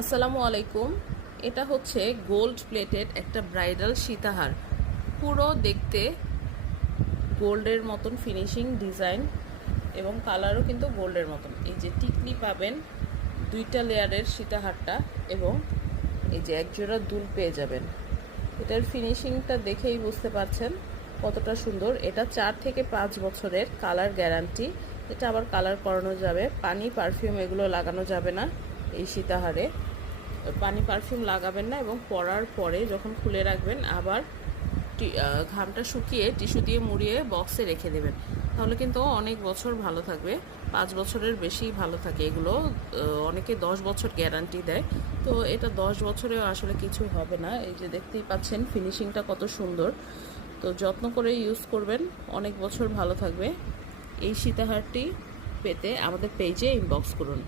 আসসালামু আলাইকুম। এটা হচ্ছে গোল্ড প্লেটেড একটা ব্রাইডাল সীতাহার। পুরো দেখতে গোল্ডের মতন ফিনিশিং ডিজাইন এবং কালারও কিন্তু গোল্ডের মতন। এই যে টিকলি পাবেন দুইটা লেয়ারের সীতাহারটা এবং এই যে একজোড়া দুল পেয়ে যাবেন। এটার ফিনিশিংটা দেখেই বুঝতে পারছেন কতটা সুন্দর। এটা চার থেকে পাঁচ বছরের কালার গ্যারান্টি। এটা আবার কালার করানো যাবে। পানি, পারফিউম এগুলো লাগানো যাবে না এই সীতাহারে। পানি পারফিউম লাগাবেন না এবং পরার পরে যখন খুলে রাখবেন, আবার ঘামটা শুকিয়ে টিস্যু দিয়ে মুড়িয়ে বক্সে রেখে দেবেন। তাহলে কিন্তু অনেক বছর ভালো থাকবে। পাঁচ বছরের বেশি ভালো থাকে এগুলো। অনেকে দশ বছর গ্যারান্টি দেয়। তো এটা দশ বছরেও আসলে কিছু হবে না। এই যে দেখতেই পাচ্ছেন, ফিনিশিংটা কত সুন্দর। তো যত্ন করে ইউজ করবেন। অনেক বছর ভালো থাকবে। এই সীতাহারটি পেতে আমাদের পেজে ইনবক্স করুন।